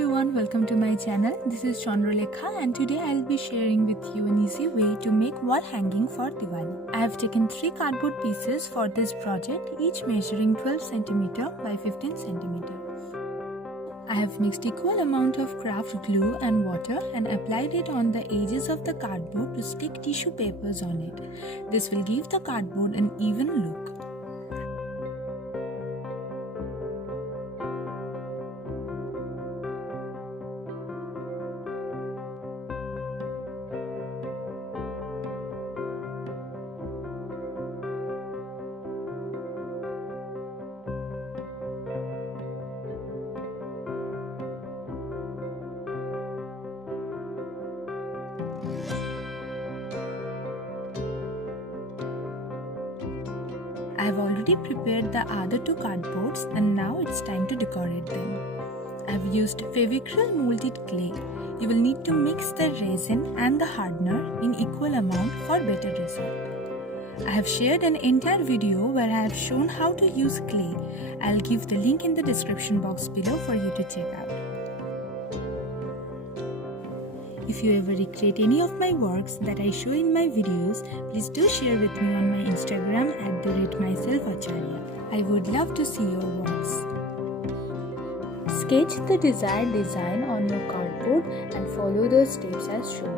everyone, welcome to my channel. This is Chandralekha and today I'll be sharing with you an easy way to make wall hanging for Diwali. I have taken 3 cardboard pieces for this project, each measuring 12 cm by 15 cm. I have mixed equal amount of craft glue and water and applied it on the edges of the cardboard to stick tissue papers on it. This will give the cardboard an even look. I have already prepared the other 2 cardboards and now it's time to decorate them. I have used FEVICRYL molded clay. You will need to mix the resin and the hardener in equal amount for better result. I have shared an entire video where I have shown how to use clay. I'll give the link in the description box below for you to check out. If you ever recreate any of my works that I show in my videos, please do share with me on my Instagram @myselfacharyya. I would love to see your works. Sketch the desired design on your cardboard and follow the steps as shown.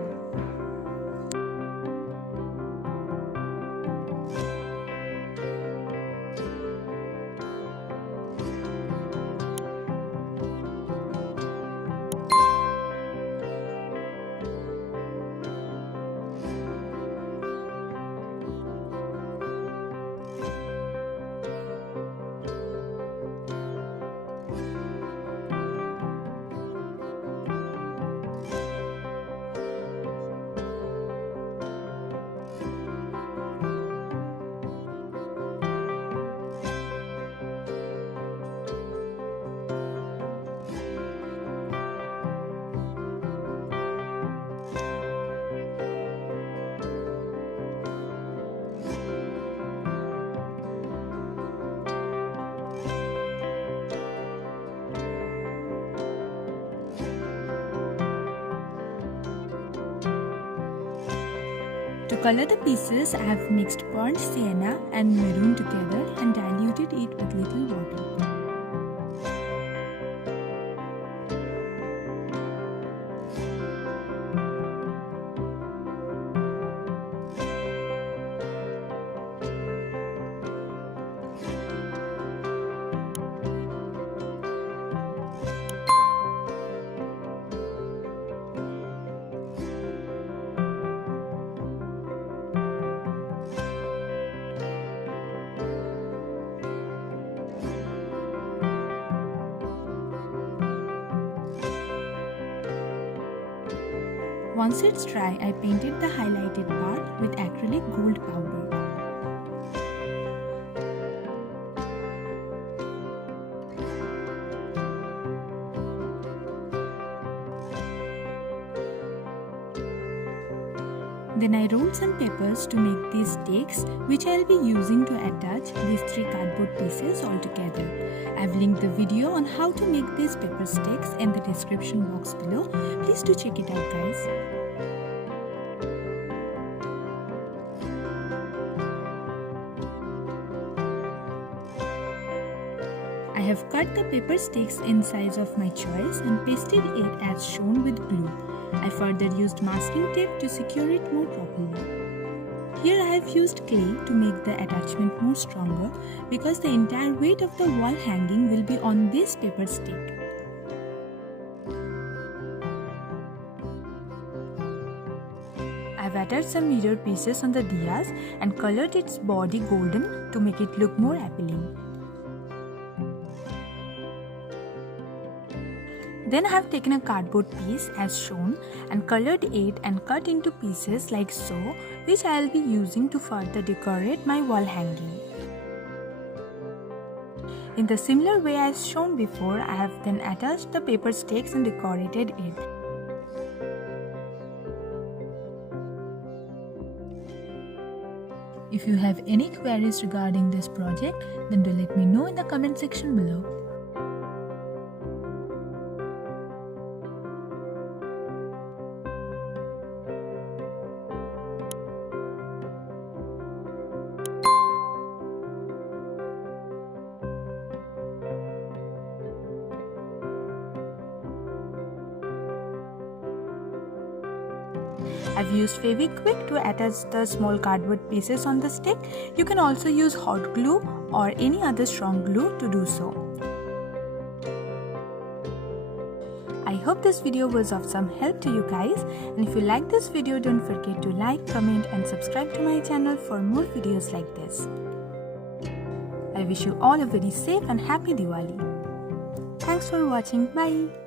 To color the pieces, I have mixed burnt sienna and maroon together and diluted it with little water. Once it's dry, I painted the highlighted part with acrylic gold powder. Then I rolled some papers to make these stakes, which I'll be using to attach these 3 cardboard pieces all together. I've linked the video on how to make these paper stakes in the description box below. Please do check it out, guys. I have cut the paper stakes in size of my choice and pasted it as shown with glue. I further used masking tape to secure it more properly. Here I have used clay to make the attachment more stronger because the entire weight of the wall hanging will be on this paper stick. I have attached some mirror pieces on the diyas and colored its body golden to make it look more appealing. Then I have taken a cardboard piece as shown and colored it and cut into pieces like so, which I will be using to further decorate my wall hanging. In the similar way as shown before, I have then attached the paper stakes and decorated it. If you have any queries regarding this project, then do let me know in the comment section below. I've used FEVICRYL to attach the small cardboard pieces on the stick. You can also use hot glue or any other strong glue to do so. I hope this video was of some help to you guys, and if you like this video, don't forget to like, comment and subscribe to my channel for more videos like this. I wish you all a very safe and happy Diwali. Thanks for watching. Bye.